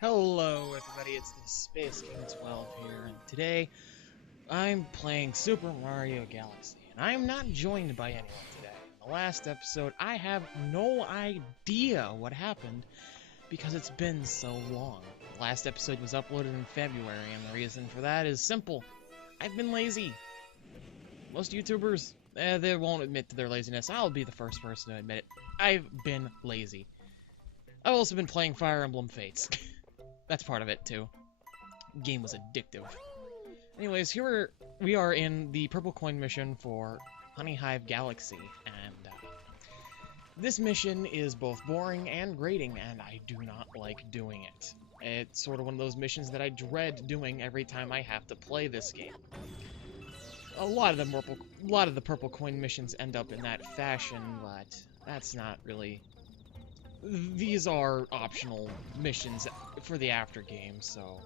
Hello everybody, it's the Space King 12 here, and today I'm playing Super Mario Galaxy, and I'm not joined by anyone today. In the last episode, I have no idea what happened because it's been so long. The last episode was uploaded in February, and the reason for that is simple. I've been lazy. Most YouTubers, they won't admit to their laziness. I'll be the first person to admit it. I've been lazy. I've also been playing Fire Emblem Fates. That's part of it, too. The game was addictive. Anyways, we are in the Purple Coin mission for Hive Galaxy, and this mission is both boring and grating, and I do not like doing it. It's sort of one of those missions that I dread doing every time I have to play this game. A lot of the Purple Coin missions end up in that fashion, but that's not really... These are optional missions for the after game, so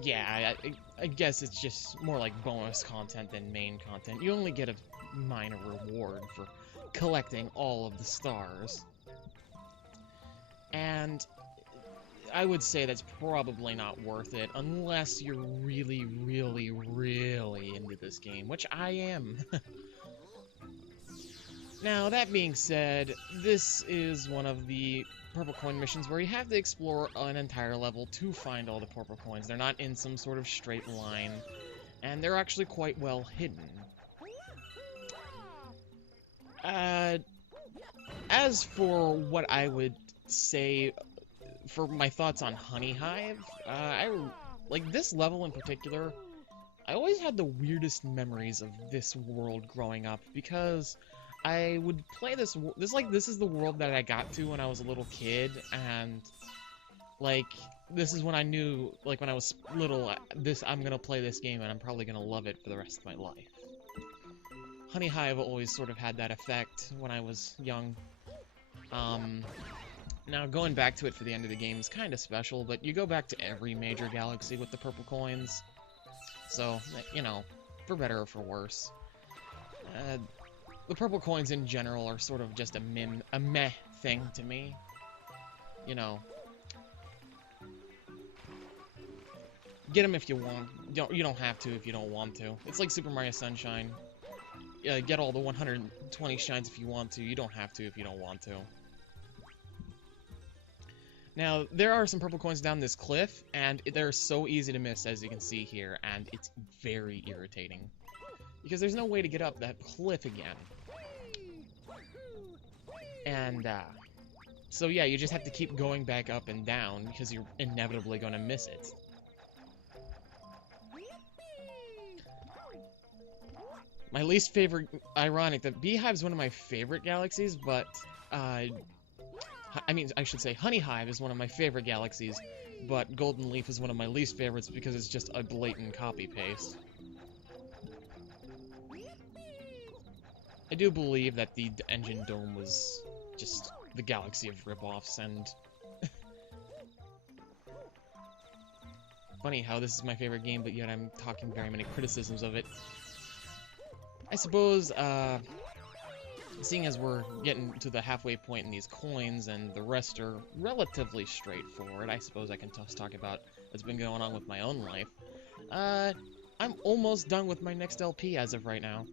yeah, I guess it's just more like bonus content than main content. You only get a minor reward for collecting all of the stars, and I would say that's probably not worth it unless you're really, really, really into this game, which I am. Now, that being said, this is one of the Purple Coin missions where you have to explore an entire level to find all the Purple Coins. They're not in some sort of straight line, and they're actually quite well hidden. As for what I would say for my thoughts on Hive, like this level in particular, I always had the weirdest memories of this world growing up because I would play this is the world that I got to when I was a little kid, and like this is when I knew, like when I was little, I'm gonna play this game and I'm probably gonna love it for the rest of my life. Hive always sort of had that effect when I was young. Now going back to it for the end of the game is kind of special, but you go back to every major galaxy with the purple coins, so you know, for better or for worse. The purple coins in general are sort of just a meh thing to me. You know, get them if you want. You don't have to if you don't want to. It's like Super Mario Sunshine. Get all the 120 shines if you want to. You don't have to if you don't want to. Now, there are some purple coins down this cliff, and they're so easy to miss, as you can see here, and it's very irritating. Because there's no way to get up that cliff again. And, so yeah, you just have to keep going back up and down, because you're inevitably going to miss it. My least favorite... Ironic, that Beehive's one of my favorite galaxies, but, I should say Hive is one of my favorite galaxies, but Golden Leaf is one of my least favorites because it's just a blatant copy-paste. I do believe that the engine dome was just the galaxy of ripoffs, and... Funny how this is my favorite game, but yet I'm talking very many criticisms of it. I suppose, seeing as we're getting to the halfway point in these coins, and the rest are relatively straightforward, I suppose I can just talk about what's been going on with my own life. I'm almost done with my next LP as of right now.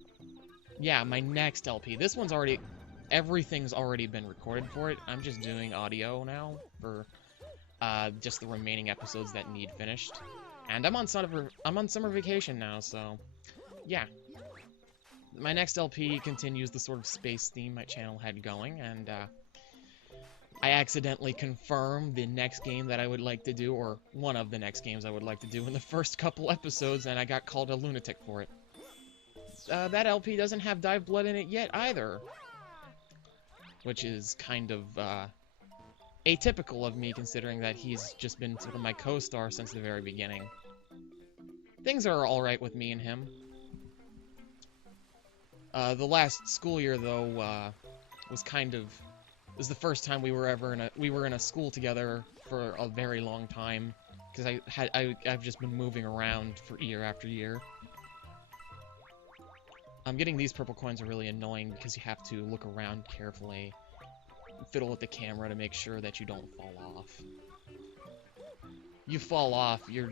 Yeah, my next LP. This one's already... Everything's already been recorded for it. I'm just doing audio now for just the remaining episodes that need finished. And I'm on summer vacation now, so yeah. My next LP continues the sort of space theme my channel had going, and I accidentally confirmed the next game that I would like to do, or one of the next games I would like to do in the first couple episodes, and I got called a lunatic for it. That LP doesn't have Dive Blood in it yet either, which is kind of atypical of me, considering that he's just been sort of my co-star since the very beginning. Things are alright with me and him. The last school year, though, was the first time we were in a school together for a very long time, because I've just been moving around for year after year. Getting these purple coins are really annoying because you have to look around carefully, fiddle with the camera to make sure that you don't fall off. you fall off, you're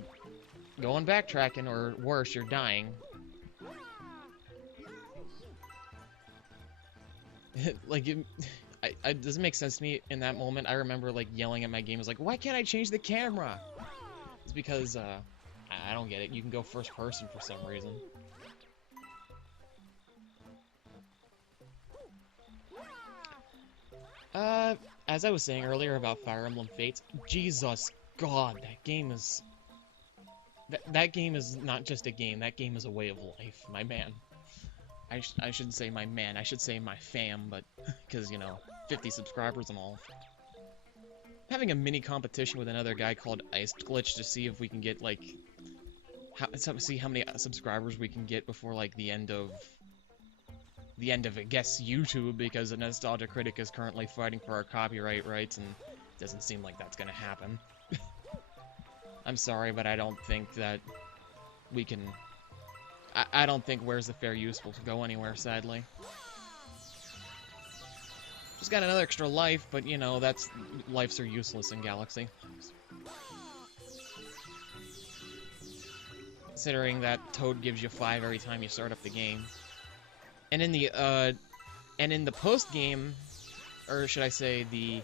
going backtracking, or worse, you're dying. Like, it doesn't make sense to me in that moment. I remember, like, yelling at my game. I was like, why can't I change the camera? It's because, I don't get it. You can go first person for some reason. As I was saying earlier about Fire Emblem Fates, Jesus God, that game is... That game is not just a game, that game is a way of life, my man. I shouldn't say my man, I should say my fam, but... Because, you know, 50 subscribers and all. Having a mini competition with another guy called Ice Glitch to see if we can get, like... see how many subscribers we can get before, like, the end of, I guess, YouTube, because a Nostalgia Critic is currently fighting for our copyright rights, and it doesn't seem like that's gonna happen. I'm sorry, but I don't think that we can... I don't think Where's the Fair Use will go anywhere, sadly. Just got another extra life, but, you know, lives are useless in Galaxy. Considering that Toad gives you 5 every time you start up the game. And in the post-game, or should I say the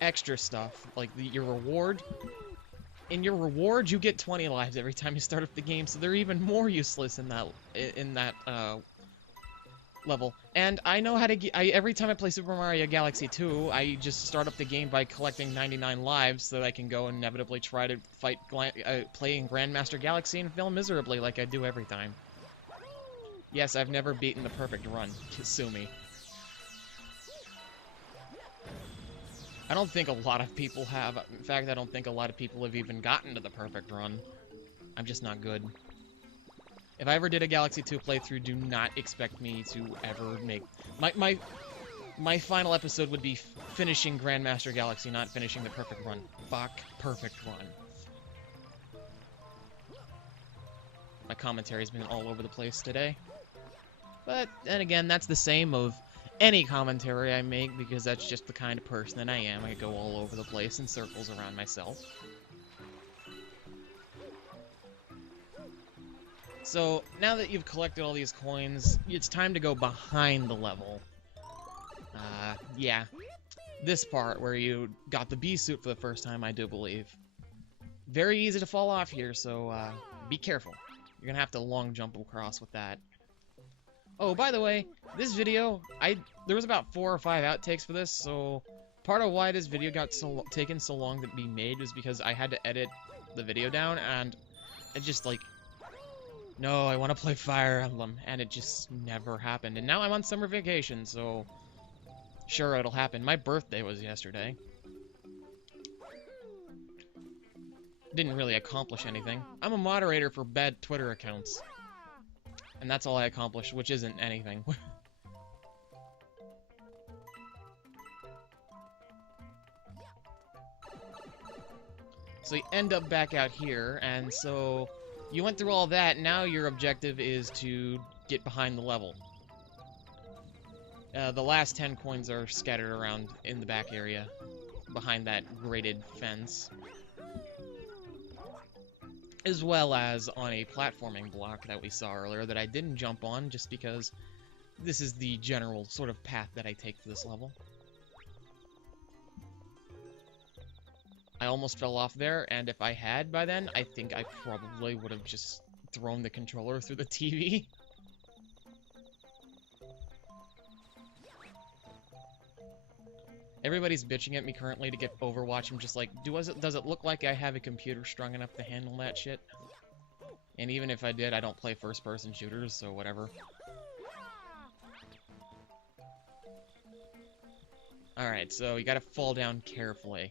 extra stuff, like your reward, in your reward you get 20 lives every time you start up the game, so they're even more useless in that level. And I know how to get, every time I play Super Mario Galaxy 2, I just start up the game by collecting 99 lives so that I can go and inevitably try to play in Grandmaster Galaxy and fail miserably like I do every time. Yes, I've never beaten the perfect run. Sue me. I don't think a lot of people have. In fact, I don't think a lot of people have even gotten to the perfect run. I'm just not good. If I ever did a Galaxy 2 playthrough, do not expect me to ever make... My final episode would be finishing Grandmaster Galaxy, not finishing the perfect run. Fuck perfect run. My commentary's been all over the place today. But, then again, that's the same of any commentary I make, because that's just the kind of person that I am. I go all over the place in circles around myself. So, now that you've collected all these coins, it's time to go behind the level. Yeah. This part, where you got the bee suit for the first time, I do believe. Very easy to fall off here, so, be careful. You're gonna have to long jump across with that. Oh, by the way, this video, there was about 4 or 5 outtakes for this, so part of why this video got taken so long to be made is because I had to edit the video down, and it just, like, no, I want to play Fire Emblem, and it just never happened. And now I'm on summer vacation, so sure, it'll happen. My birthday was yesterday. Didn't really accomplish anything. I'm a moderator for bad Twitter accounts. And that's all I accomplished, which isn't anything. So you end up back out here, and so you went through all that, now your objective is to get behind the level. The last 10 coins are scattered around in the back area, behind that grated fence. As well as on a platforming block that we saw earlier that I didn't jump on just because this is the general sort of path that I take for this level. I almost fell off there, and if I had by then, I think I probably would have just thrown the controller through the TV. Everybody's bitching at me currently to get Overwatch. I'm just like, does it look like I have a computer strong enough to handle that shit? And even if I did, I don't play first-person shooters, so whatever. Alright, so you gotta fall down carefully.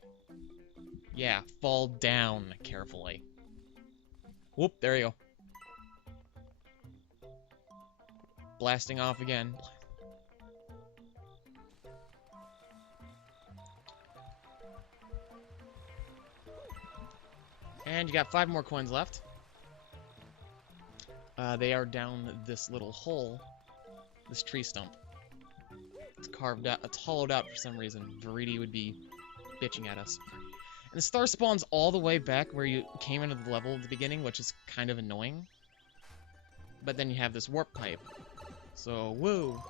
Yeah, fall down carefully. Whoop, there you go. Blasting off again. And you got 5 more coins left. They are down this little hole. This tree stump. It's carved out, it's hollowed out for some reason. Veridi would be bitching at us. And the star spawns all the way back where you came into the level at the beginning, which is kind of annoying. But then you have this warp pipe. So, woo!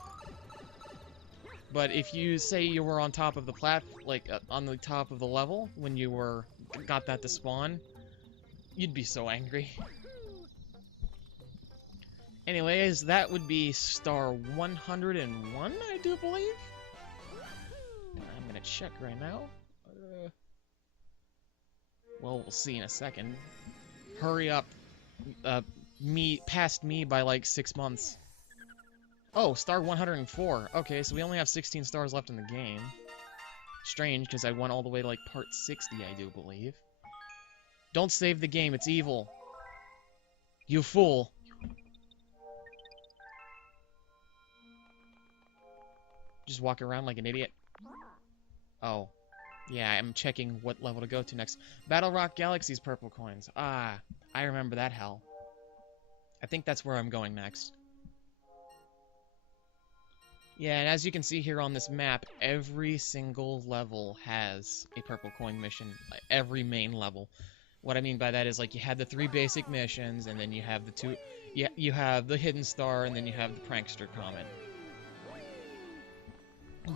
But if you say you were on top of the on the top of the level when you got that to spawn, you'd be so angry. Anyways, that would be star 101, I do believe. I'm gonna check right now. Well, we'll see in a second. Hurry up. Past me by like 6 months. Oh, star 104. Okay, so we only have 16 stars left in the game. Strange, because I went all the way to like part 60, I do believe. Don't save the game, it's evil. You fool. Just walk around like an idiot. Oh. Yeah, I'm checking what level to go to next. Battle Rock Galaxy's purple coins. Ah, I remember that hell. I think that's where I'm going next. Yeah, and as you can see here on this map, every single level has a purple coin mission. Every main level. What I mean by that is, like, you had the 3 basic missions, and then you have the 2... You have the Hidden Star, and then you have the Prankster Comet.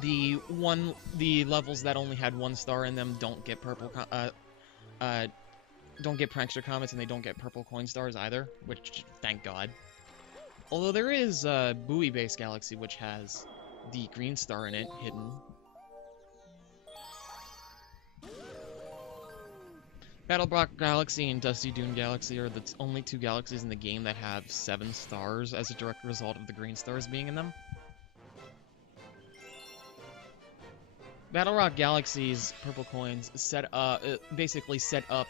The levels that only had 1 star in them don't get don't get Prankster Comets, and they don't get purple coin stars either, which, thank God. Although there is Buoy Base Galaxy, which has the green star in it, hidden. Battle Rock Galaxy and Dusty Dune Galaxy are the only 2 galaxies in the game that have 7 stars as a direct result of the green stars being in them. Battle Rock Galaxy's purple coins basically set up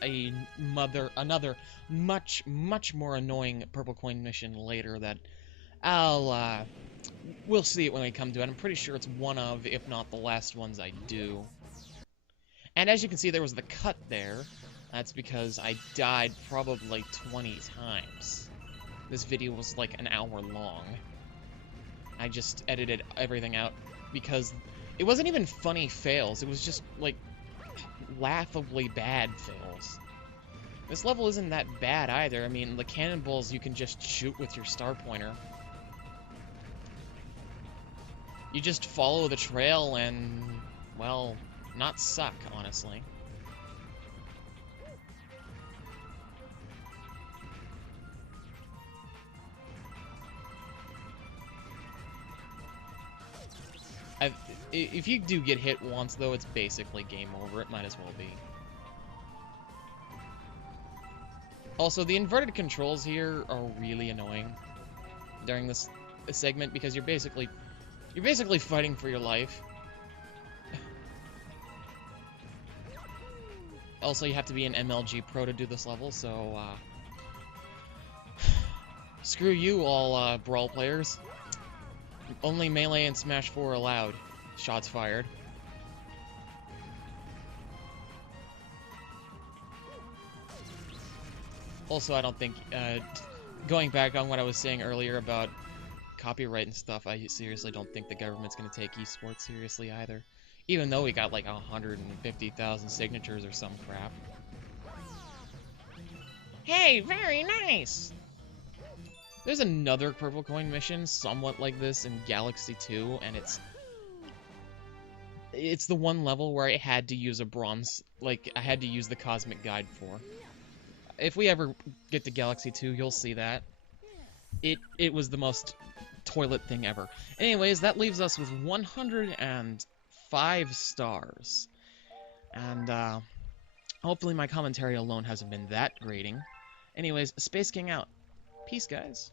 another much more annoying purple coin mission later that we'll see it when we come to it. I'm pretty sure it's one of, if not the last ones I do. And as you can see, there was the cut there. That's because I died probably 20 times. This video was like an hour long. I just edited everything out because it wasn't even funny fails. It was just, like, laughably bad fails. This level isn't that bad either. I mean, the cannonballs you can just shoot with your star pointer. You just follow the trail and, well, not suck, honestly. If you do get hit once, though, it's basically game over. It might as well be. Also, the inverted controls here are really annoying during this segment because you're basically fighting for your life. Also, you have to be an MLG pro to do this level, so screw you all, Brawl players. Only Melee and Smash 4 allowed. Shots fired. Also, I don't think, going back on what I was saying earlier about copyright and stuff, I seriously don't think the government's gonna take esports seriously either. Even though we got like 150,000 signatures or some crap. Hey, very nice! There's another purple coin mission somewhat like this in Galaxy 2, and it's the one level where I had to use a bronze, like, I had to use the Cosmic Guide for. If we ever get to Galaxy 2, you'll see that. It was the most toilet thing ever. Anyways, that leaves us with 105 stars. And, hopefully my commentary alone hasn't been that grating. Anyways, Space King out. Peace, guys.